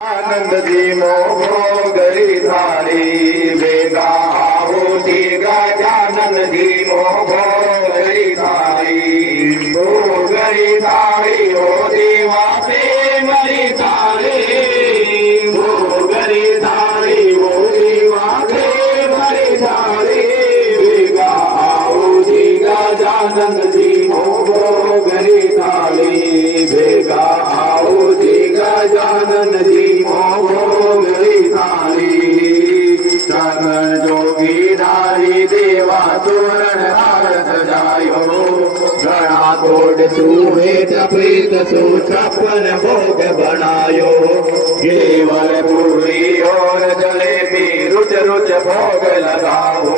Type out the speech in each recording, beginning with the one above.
आनंद जी मोह गरी थारी बेगा आहुति गजानन जी मोह गरी थारी हो गरी थारी हो देवा प्रेमरी थारी हो गरी थारी हो देवा प्रेमरी थारी बेगा आहुति गजानन जी मोह गरी थारी बेगा आहुति गजानन जी देवा तोरण सजायो गणा कोट सुवेद प्रीत सु छप्पन भोग बनायो केवल पूरी और जलेबी रुच रुच भोग लगाओ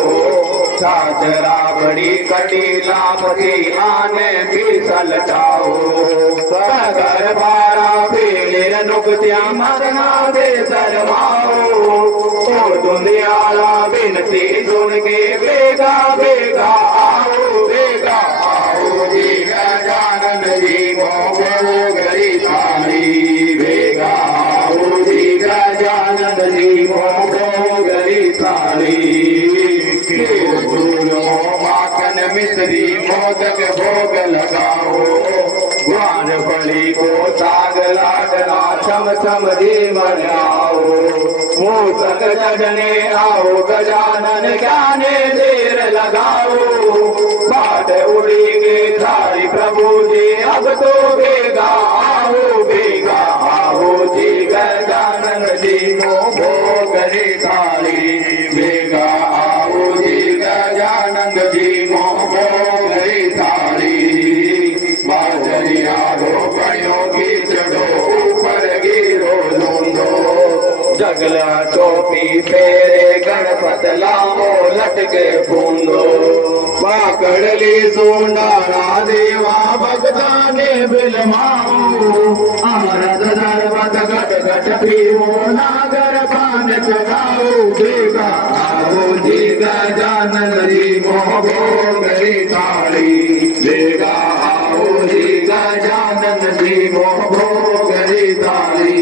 छाछ राबड़ी कटीला पति आने पीसल चाओ सगर बारा पीले नुकत्या मरना दे शरमाओ दुनियाला बिनती सुन के बेगा बेगा आओ जी गजानन जी मोह गरी थारी बेगा आओ जी गजानन जी मोह गरी थारी माखन मिश्री मोदक भोग लगाओ ग्वान फली को साग लाडला छम छम जी मनाओ मूसक जजने आओ गजानन ज्ञाने देर लगाओ बाट उड़ी के थारी प्रभु जी अब तो बेगा आओ जी गजानन जी मोह गरी थारी बेगा आओ जी गजानन जी मोह गरी थारी बाजरिया रोपड़ियों की चढ़ो ऊपर गिरो धूंधो जगला टोपी फेरे गणपत लामो लटके फूंदो पाकड़ली सोनारा देवा भगता ने बिलमाओ अमरद दरबत घट घट पीवो नागर पान चढ़ाओ बेगा आओ जी गजानन जी मोह गरी थारी बेगा आओ जी गजानन जी मोह गरी थारी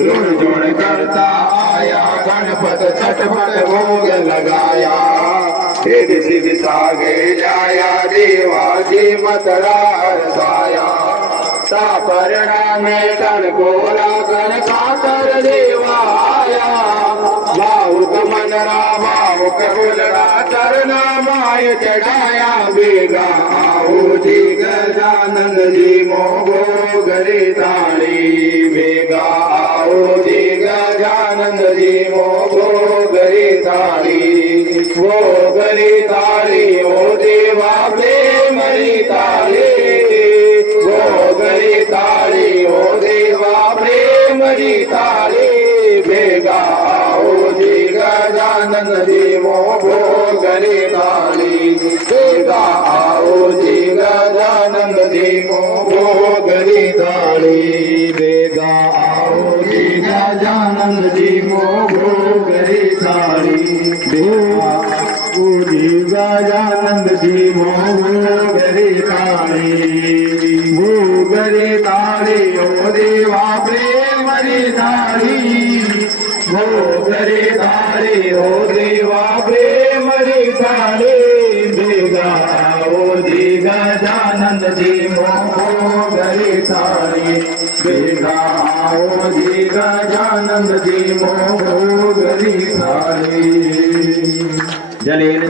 रुण जुण करता आया गणपत छटपट भोग लगाया सिद्ध सिद्ध सागे जाया देवा जी मतरा साया सापरणा में तन गोरा गण कातर देवा आया भावुक मनरा भावुक बोलरा चरना माय चढ़ाया बेगा आओ जी गजानन जी मोह गरी थारी बेगा आओ जी गजानन जी मोह गरी थारी वो गरी थारी ओ देवा प्रेमरी थारी वो गरी थारी ओ देवा प्रेमरी थारी बेगा आओ जी गजानन जी मोह गरी थारी बेगा आओ जी गजानन जी मोह गरी थारी बेगा आओ जी गजानन जी मोह गरी थारी बेगा आओ जी गजानन जी मोह गरी थारी वो गरी थारी ओ देवा प्रेमरी थारी वो गरी थारी ओ देवा प्रेमरी थारी बेगा आओ जी गजानन जी मोह गरी थारी बेगा आओ जी गजानन जी मोह गरी थारी जलेन